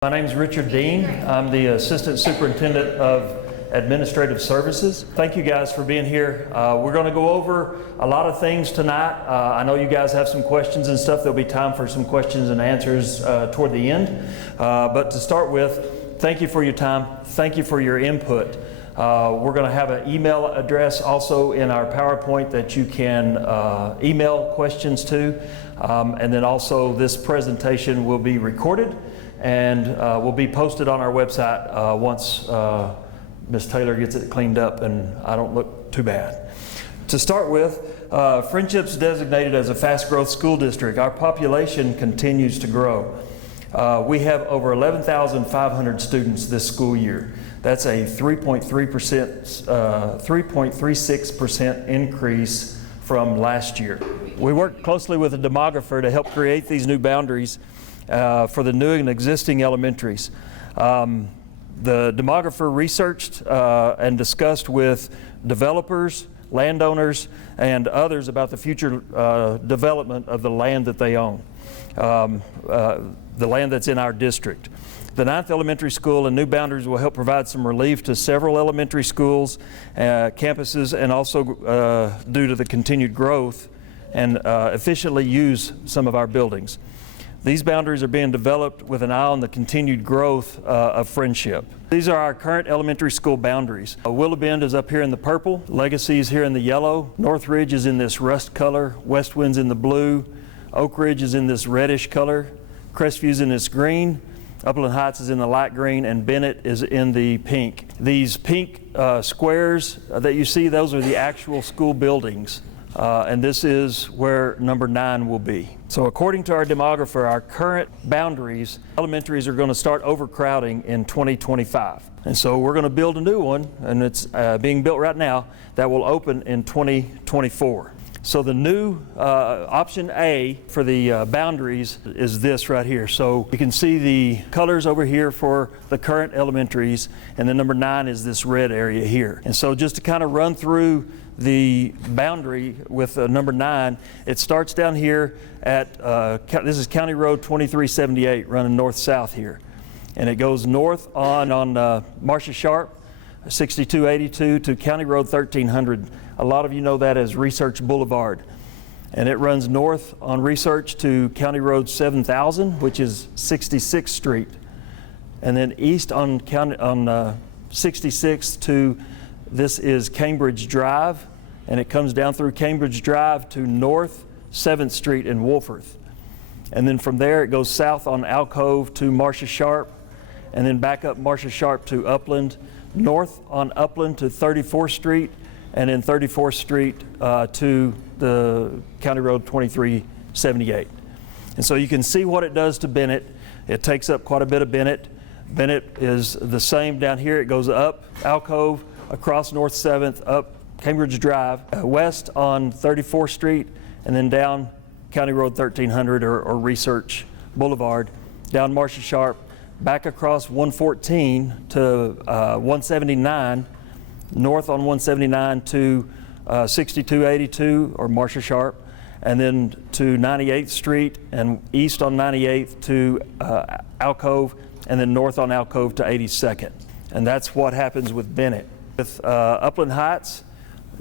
My name is Richard Dean. I'm the Assistant Superintendent of Administrative Services. Thank you guys for being here. We're going to go over a lot of things tonight. I know you guys have some questions and stuff. There'll be time for some questions and answers toward the end. But to start with, thank you for your time. Thank you for your input. We're going to have an email address also in our PowerPoint that you can email questions to. And then also this presentation will be recorded and will be posted on our website once Ms. Taylor gets it cleaned up and I don't look too bad. To start with, Frenship's designated as a fast growth school district. Our population continues to grow. We have over 11,500 students this school year. That's a 3.36% increase from last year. We worked closely with a demographer to help create these new boundaries for the new and existing elementaries. The demographer researched and discussed with developers, landowners, and others about the future development of the land that they own, the land that's in our district. The 9th Elementary School and new boundaries will help provide some relief to several elementary schools, campuses, and also due to the continued growth and efficiently use some of our buildings. These boundaries are being developed with an eye on the continued growth of Frenship. These are our current elementary school boundaries. Willow Bend is up here in the purple, Legacy is here in the yellow, Northridge is in this rust color, West Wind's in the blue, Oak Ridge is in this reddish color, Crestview's in this green, Upland Heights is in the light green, and Bennett is in the pink. These pink squares that you see, those are the actual school buildings. And this is where number 9 will be. So according to our demographer, our current boundaries, elementaries are going to start overcrowding in 2025. And so we're going to build a new one, and it's being built right now, that will open in 2024. So the new option A for the boundaries is this right here. So you can see the colors over here for the current elementaries, and then number 9 is this red area here. And so just to kind of run through the boundary with number 9, it starts down here at, this is County Road 2378 running north-south here. And it goes north on Marcia Sharp, 6282 to County Road 1300. A lot of you know that as Research Boulevard. And it runs north on Research to County Road 7000, which is 66th Street. And then east on 66th to, this is Cambridge Drive, and it comes down through Cambridge Drive to North 7th Street in Wolforth. And then from there it goes south on Alcove to Marcia Sharp, and then back up Marcia Sharp to Upland, north on Upland to 34th Street, and then 34th Street to the County Road 2378. And so you can see what it does to Bennett. It takes up quite a bit of Bennett. Bennett is the same down here. It goes up Alcove, across North 7th, up Cambridge Drive, west on 34th Street, and then down County Road 1300 or Research Boulevard, down Marcia Sharp, back across 114 to 179, north on 179 to 6282 or Marcia Sharp, and then to 98th Street and east on 98th to Alcove, and then north on Alcove to 82nd. And that's what happens with Bennett. With Upland Heights,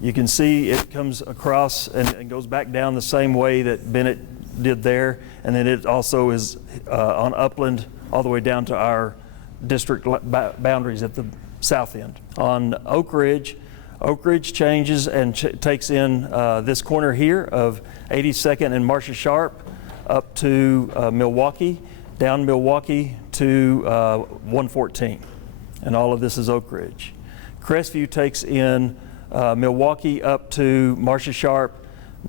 you can see it comes across and goes back down the same way that Bennett did there, and then it also is on Upland all the way down to our district boundaries at the south end. On Oak Ridge changes and takes in this corner here of 82nd and Marcia Sharp up to Milwaukee, down Milwaukee to 114, and all of this is Oak Ridge. Crestview takes in Milwaukee up to Marcia Sharp,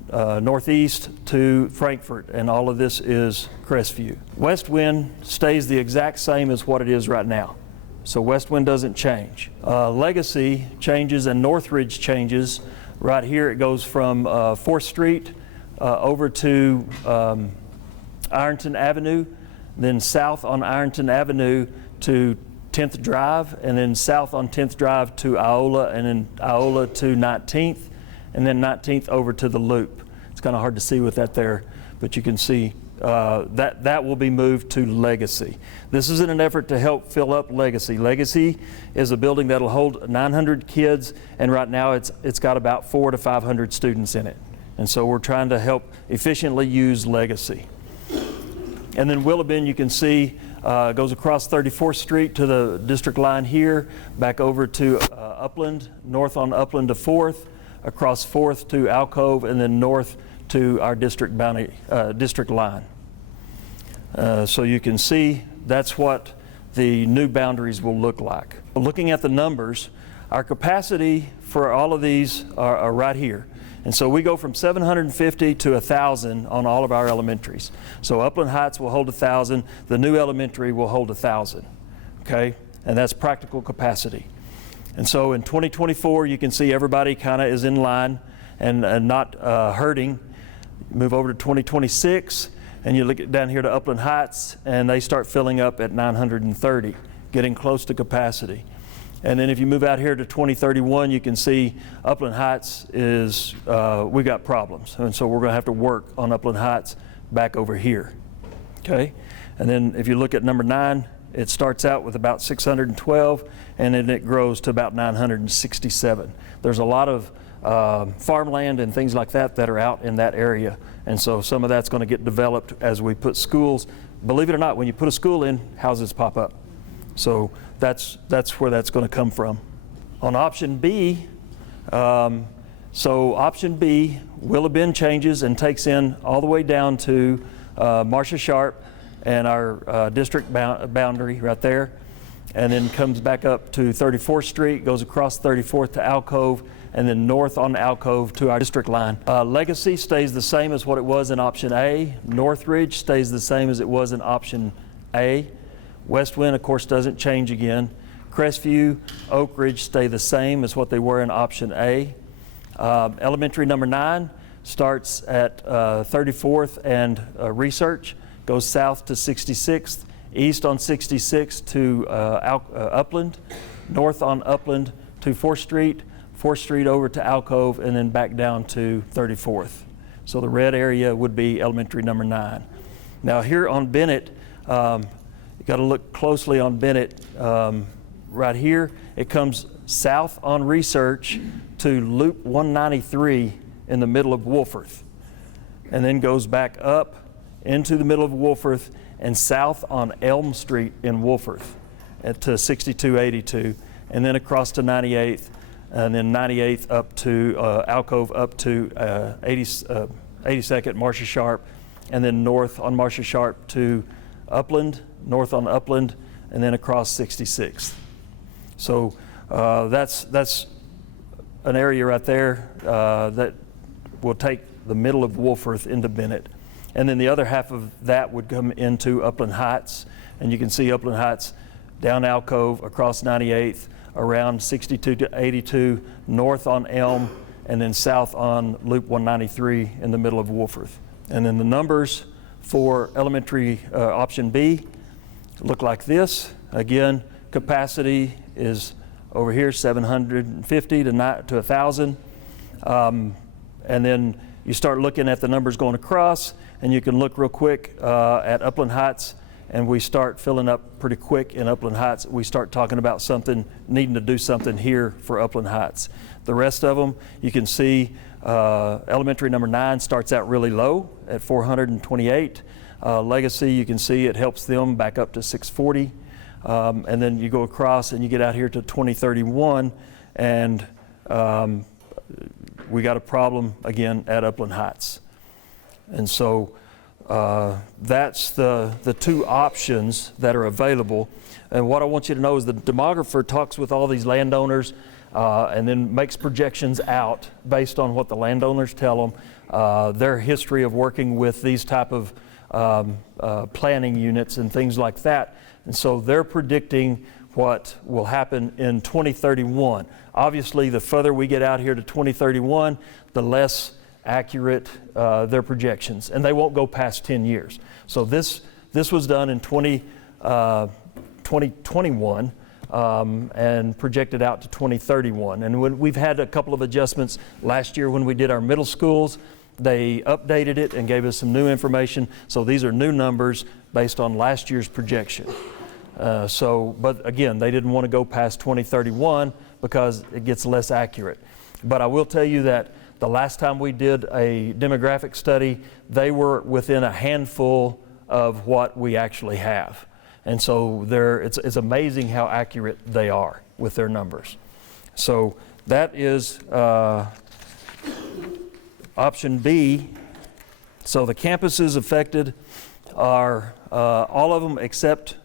northeast to Frankfort, and all of this is Crestview. West Wind stays the exact same as what it is right now. So West Wind doesn't change. Legacy changes and Northridge changes. Right here it goes from 4th Street over to Ironton Avenue, then south on Ironton Avenue to 10th Drive, and then south on 10th Drive to Iola, and then Iola to 19th, and then 19th over to the Loop. It's kind of hard to see with that there, but you can see that will be moved to Legacy. This is in an effort to help fill up Legacy. Legacy is a building that'll hold 900 kids, and right now it's got about 400 to 500 students in it. And so we're trying to help efficiently use Legacy. And then Willow Bend, you can see, goes across 34th Street to the district line here, back over to Upland, north on Upland to 4th, across 4th to Alcove, and then north to our district line. So you can see that's what the new boundaries will look like. Looking at the numbers, our capacity for all of these are right here. And so we go from 750 to 1,000 on all of our elementaries. So Upland Heights will hold 1,000, the new elementary will hold 1,000, okay? And that's practical capacity. And so in 2024, you can see everybody kind of is in line and not hurting. Move over to 2026, and you look down here to Upland Heights, and they start filling up at 930, getting close to capacity. And then if you move out here to 2031, you can see Upland Heights is, we got problems. And so we're going to have to work on Upland Heights back over here, okay? And then if you look at number 9, it starts out with about 612, and then it grows to about 967. There's a lot of farmland and things like that that are out in that area. And so some of that's going to get developed as we put schools. Believe it or not, when you put a school in, houses pop up. So that's where that's going to come from. On option B, so option B, Willow Bend changes and takes in all the way down to Marcia Sharp and our district boundary right there, and then comes back up to 34th Street, goes across 34th to Alcove, and then north on Alcove to our district line. Legacy stays the same as what it was in option A. Northridge stays the same as it was in option A. West Wind, of course, doesn't change again. Crestview, Oak Ridge stay the same as what they were in option A. Elementary number 9 starts at 34th and Research, goes south to 66th, east on 66th to Upland, north on Upland to 4th Street, 4th Street over to Alcove, and then back down to 34th. So the red area would be elementary number 9. Now here on Bennett, you got to look closely on Bennett. Right here, it comes south on Research to Loop 193 in the middle of Wolforth, and then goes back up into the middle of Wolforth and south on Elm Street in Wolforth to 6282, and then across to 98th, and then 98th up to Alcove up to 82nd, Marcia Sharp, and then north on Marcia Sharp to Upland, north on Upland, and then across 66th. So that's an area right there that will take the middle of Wolforth into Bennett. And then the other half of that would come into Upland Heights, and you can see Upland Heights down Alcove, across 98th, around 62 to 82, north on Elm, and then south on Loop 193 in the middle of Wolforth. And then the numbers for elementary option B look like this. Again, capacity is over here 750 to 1,000. And then you start looking at the numbers going across, and you can look real quick at Upland Heights, and we start filling up pretty quick in Upland Heights. We start talking about something, needing to do something here for Upland Heights. The rest of them, you can see elementary number 9 starts out really low at 428. Legacy, you can see it helps them back up to 640. And then you go across and you get out here to 2031, and we got a problem again at Upland Heights. And so that's the two options that are available. And what I want you to know is the demographer talks with all these landowners and then makes projections out based on what the landowners tell them, their history of working with these type of planning units and things like that. And so they're predicting what will happen in 2031. Obviously, the further we get out here to 2031, the less accurate their projections, and they won't go past 10 years. So this was done in 2021 and projected out to 2031. And we've had a couple of adjustments last year when we did our middle schools. They updated it and gave us some new information. So these are new numbers based on last year's projection. But again, they didn't want to go past 2031 because it gets less accurate. But I will tell you that the last time we did a demographic study, they were within a handful of what we actually have. And so it's amazing how accurate they are with their numbers. So that is option B. So the campuses affected are all of them except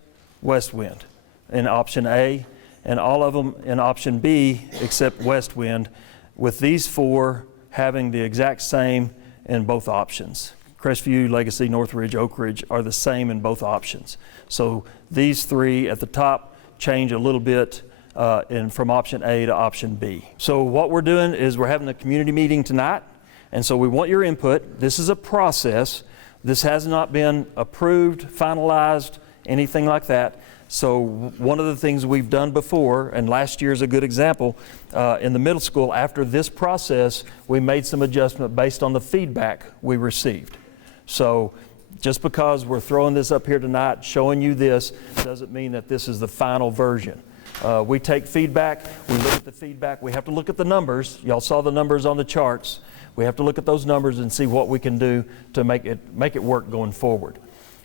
West Wind in option A, and all of them in option B except West Wind, with these four having the exact same in both options. Crestview, Legacy, Northridge, Oak Ridge are the same in both options. So these three at the top change a little bit from option A to option B. So what we're doing is we're having a community meeting tonight, and so we want your input. This is a process. This has not been approved, finalized, anything like that. So one of the things we've done before, and last year's a good example, in the middle school, after this process, we made some adjustment based on the feedback we received. So just because we're throwing this up here tonight, showing you this, doesn't mean that this is the final version. We take feedback, we look at the feedback, we have to look at the numbers. Y'all saw the numbers on the charts. We have to look at those numbers and see what we can do to make it work going forward.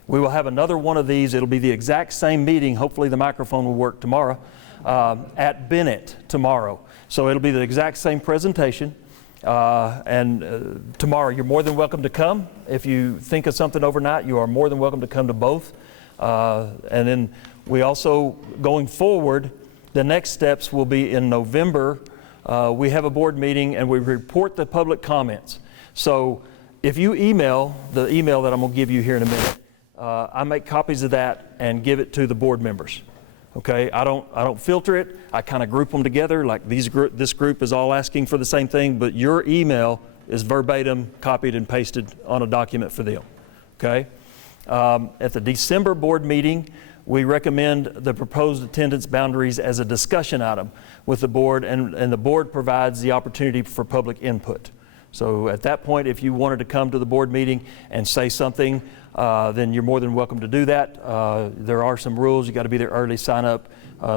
We will have another one of these. It'll be the exact same meeting. Hopefully the microphone will work tomorrow at Bennett tomorrow. So it'll be the exact same presentation. Tomorrow you're more than welcome to come. If you think of something overnight, you are more than welcome to come to both. And then we also, going forward, the next steps will be in November. We have a board meeting and we report the public comments. So if you email, the email that I'm going to give you here in a minute, I make copies of that and give it to the board members. Okay, I don't filter it. I kind of group them together. Like this group is all asking for the same thing, but your email is verbatim copied and pasted on a document for them. Okay. At the December board meeting, we recommend the proposed attendance boundaries as a discussion item with the board, and the board provides the opportunity for public input. So at that point, if you wanted to come to the board meeting and say something, then you're more than welcome to do that. There are some rules. You got to be there early, sign up,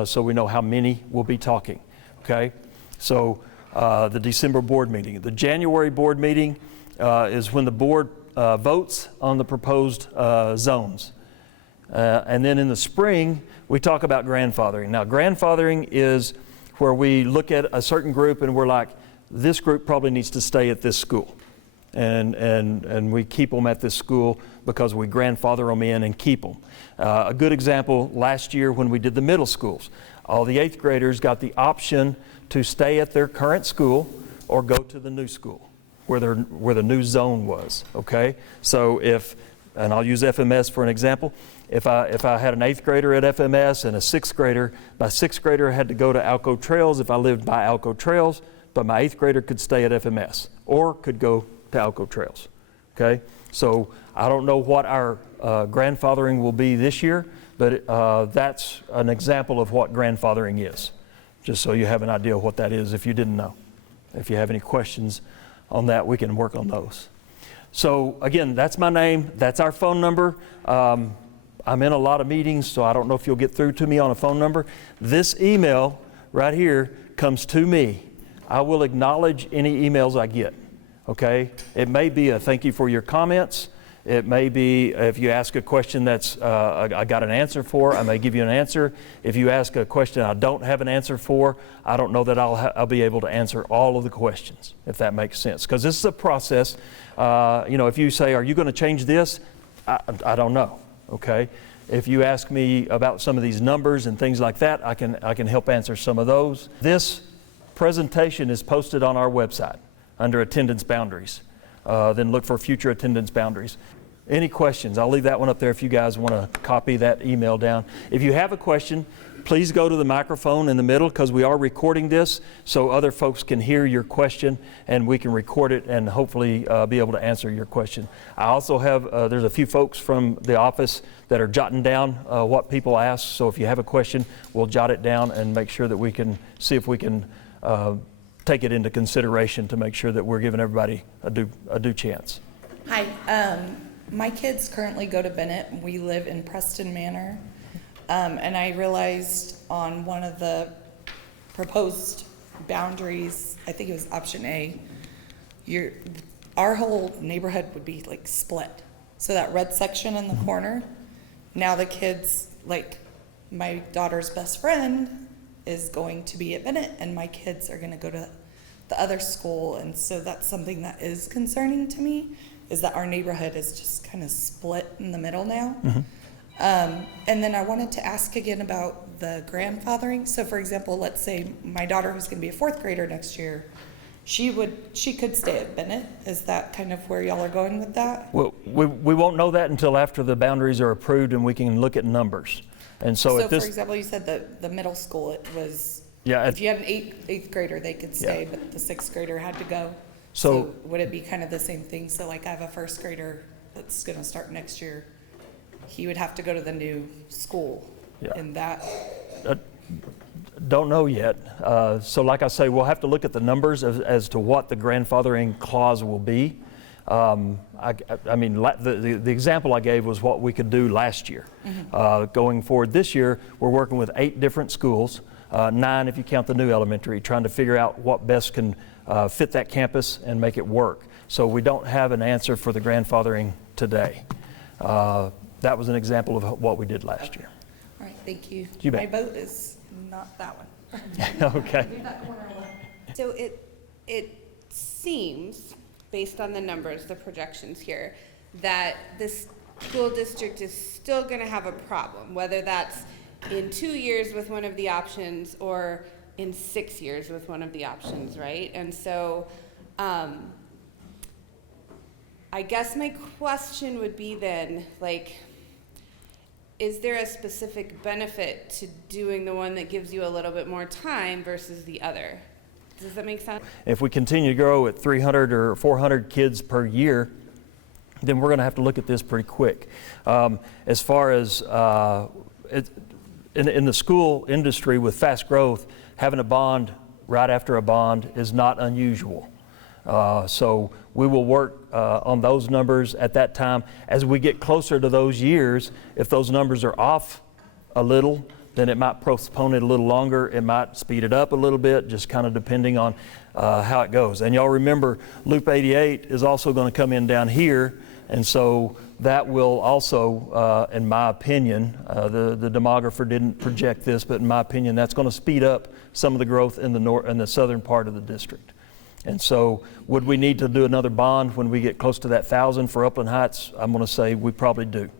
so we know how many will be talking. Okay, so the December board meeting. The January board meeting is when the board votes on the proposed zones. And then in the spring, we talk about grandfathering. Now, grandfathering is where we look at a certain group and we're like, this group probably needs to stay at this school. And we keep them at this school because we grandfather them in and keep them. A good example, last year when we did the middle schools, all the 8th graders got the option to stay at their current school or go to the new school where the new zone was, okay? So and I'll use FMS for an example, if I had an 8th grader at FMS and a 6th grader, my 6th grader had to go to Alco Trails if I lived by Alco Trails, but my 8th grader could stay at FMS or could go to Alco Trails, okay? So I don't know what our grandfathering will be this year, but that's an example of what grandfathering is, just so you have an idea of what that is if you didn't know. If you have any questions on that, we can work on those. So again, that's my name, that's our phone number. I'm in a lot of meetings, so I don't know if you'll get through to me on a phone number. This email right here comes to me. I will acknowledge any emails I get, okay? It may be a thank you for your comments. It may be if you ask a question that's I got an answer for, I may give you an answer. If you ask a question I don't have an answer for, I don't know that I'll be able to answer all of the questions, if that makes sense. Because this is a process. If you say, are you going to change this? I don't know, okay? If you ask me about some of these numbers and things like that, I can help answer some of those. This presentation is posted on our website under attendance boundaries. Then look for future attendance boundaries. Any questions? I'll leave that one up there if you guys want to copy that email down. If you have a question, please go to the microphone in the middle because we are recording this so other folks can hear your question and we can record it and hopefully be able to answer your question. I also have, there's a few folks from the office that are jotting down what people ask. So if you have a question, we'll jot it down and make sure that we can see if we can take it into consideration to make sure that we're giving everybody a due chance. Hi, my kids currently go to Bennett. We live in Preston Manor. And I realized on one of the proposed boundaries, I think it was option A, our whole neighborhood would be like split. So that red section in the corner, now the kids, like my daughter's best friend is going to be at Bennett and my kids are gonna go to the other school. And so that's something that is concerning to me, is that our neighborhood is just kind of split in the middle now. And then I wanted to ask again about the grandfathering. So for example, let's say my daughter, who's gonna be a 4th grader next year, she could stay at Bennett. Is that kind of where y'all are going with that? Well, we won't know that until after the boundaries are approved and we can look at numbers. And so at this, for example, you said the middle school, it was, yeah, if you had an eighth grader, they could stay, yeah. but the 6th grader had to go. So would it be kind of the same thing? So like I have a 1st grader that's gonna start next year. He would have to go to the new school, yeah. in that. Don't know yet. So like I say, we'll have to look at the numbers as to what the grandfathering clause will be. I mean, the example I gave was what we could do last year. Going forward this year, we're working with 8 different schools, 9 if you count the new elementary, trying to figure out what best can fit that campus and make it work. So we don't have an answer for the grandfathering today. That was an example of what we did last year. All right, thank you. You bet. My vote is not that one. Okay. So it seems, based on the numbers, the projections here, that this school district is still going to have a problem, whether that's in 2 years with one of the options or in 6 years with one of the options, right? And so I guess my question would be then, like, is there a specific benefit to doing the one that gives you a little bit more time versus the other? Does that make sense? If we continue to grow at 300 or 400 kids per year, then we're going to have to look at this pretty quick. As far as in the school industry with fast growth, having a bond right after a bond is not unusual. So we will work on those numbers at that time. As we get closer to those years, if those numbers are off a little, then it might postpone it a little longer. It might speed it up a little bit, just kind of depending on how it goes. And y'all remember, Loop 88 is also going to come in down here, and so that will also, in my opinion, the demographer didn't project this, but in my opinion, that's going to speed up some of the growth in the southern part of the district. And so would we need to do another bond when we get close to that 1,000 for Upland Heights? I'm going to say we probably do.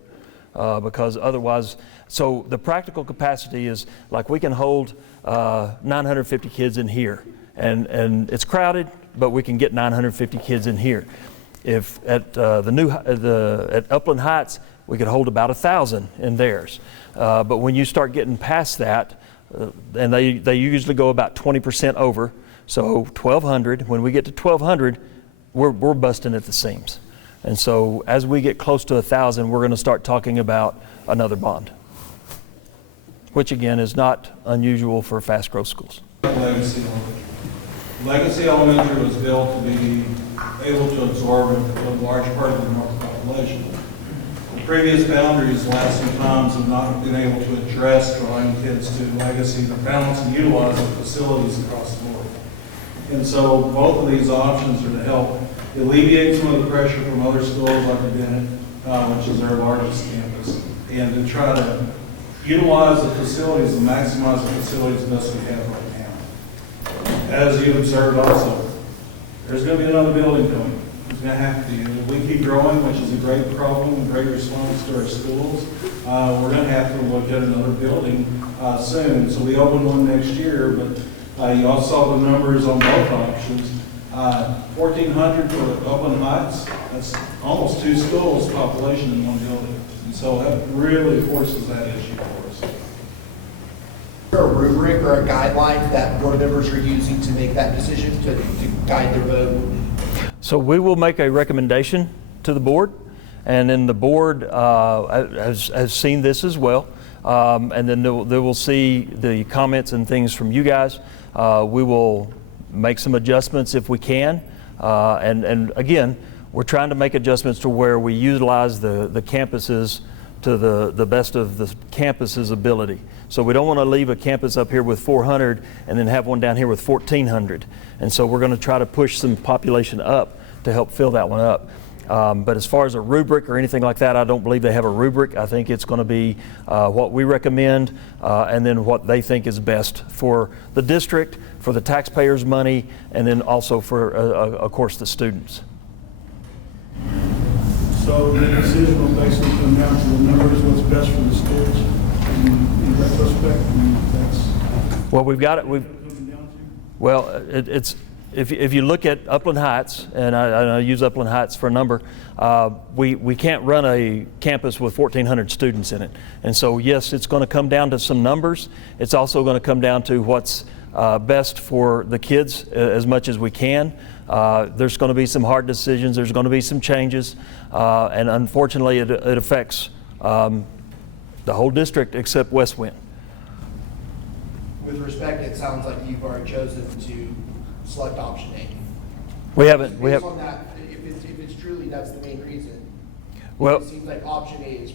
Because otherwise, so the practical capacity is like we can hold 950 kids in here, and it's crowded, but we can get 950 kids in here. If at at Upland Heights, we could hold about 1,000 in theirs. But when you start getting past that, and they usually go about 20% over, so 1,200. When we get to 1,200, we're busting at the seams. And so as we get close to 1,000, we're going to start talking about another bond, which again is not unusual for fast growth schools. Legacy Elementary was built to be able to absorb a large part of the North population. The previous boundaries the last few times have not been able to address drawing kids to Legacy to balance and utilize the facilities across the board. And so both of these options are to help alleviate some of the pressure from other schools like Bennett, which is their largest campus, and to try to utilize the facilities and maximize the facilities best we have right now. As you observed also, there's going to be another building coming. There's going to have to be. If we keep growing, which is a great problem, a great response to our schools, we're going to have to look at another building soon. So we open one next year, but you all saw the numbers on both options. 1,400 for Upland Heights, that's almost 2 schools population in one building. And so that really forces that issue for us. Is there a rubric or a guideline that board members are using to make that decision, to guide their vote? So we will make a recommendation to the board, and then the board has seen this as well. And then they will see the comments and things from you guys. We will make some adjustments if we can. And again, we're trying to make adjustments to where we utilize the campuses to the best of the campus's ability. So we don't want to leave a campus up here with 400 and then have one down here with 1,400. And so we're going to try to push some population up to help fill that one up. But as far as a rubric or anything like that, I don't believe they have a rubric. I think it's going to be what we recommend and then what they think is best for the district, for the taxpayers' money, and then also for, of course, the students. So the decision will basically come down to the numbers, what's best for the schools in retrospect, and that's Well, we've got it. what it's coming down to? Well, it's if you look at Upland Heights, and I use Upland Heights for a number, we can't run a campus with 1,400 students in it. And so, yes, it's going to come down to some numbers. It's also going to come down to what's best for the kids as much as we can. There's going to be some hard decisions. There's going to be some changes. And unfortunately, it affects the whole district except West Wind. With respect, it sounds like you've already chosen to select option A. We haven't. Based on that, if it's truly that's the main reason, Well, it seems like option A is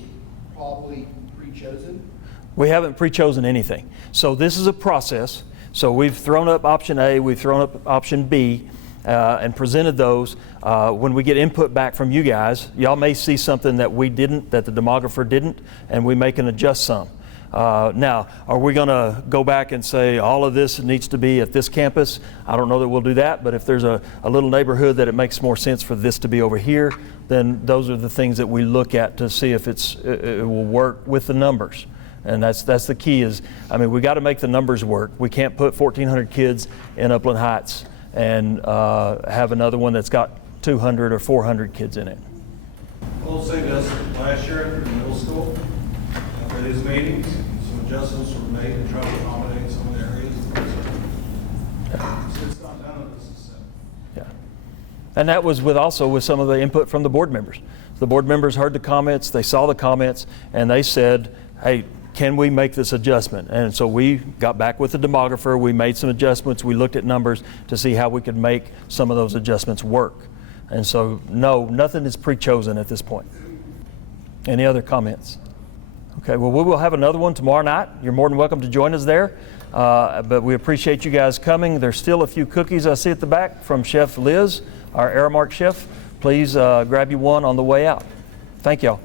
probably pre-chosen. we haven't pre-chosen anything. So this is a process. So we've thrown up option A, we've thrown up option B, and presented those. When we get input back from you guys, y'all may see something that we didn't, that the demographer didn't, and we may can adjust some. Now, are we going to go back and say all of this needs to be at this campus? I don't know that we'll do that, but if there's a little neighborhood that it makes more sense for this to be over here, then those are the things that we look at to see if it will work with the numbers. And that's the key is, I mean, we got to make the numbers work. We can't put 1,400 kids in Upland Heights and have another one that's got 200 or 400 kids in it. We'll say this, last year at the middle school, after these meetings, some adjustments were made to try to accommodate some of the areas. So it's not none of this is set. Yeah. And that was also with some of the input from the board members. The board members heard the comments, they saw the comments, and they said, hey, can we make this adjustment? And so we got back with the demographer, we made some adjustments, we looked at numbers to see how we could make some of those adjustments work. And so, no, nothing is pre-chosen at this point. Any other comments? Okay, well, we will have another one tomorrow night. You're more than welcome to join us there. But we appreciate you guys coming. There's still a few cookies I see at the back from Chef Liz, our Aramark chef. Please grab you one on the way out. Thank y'all.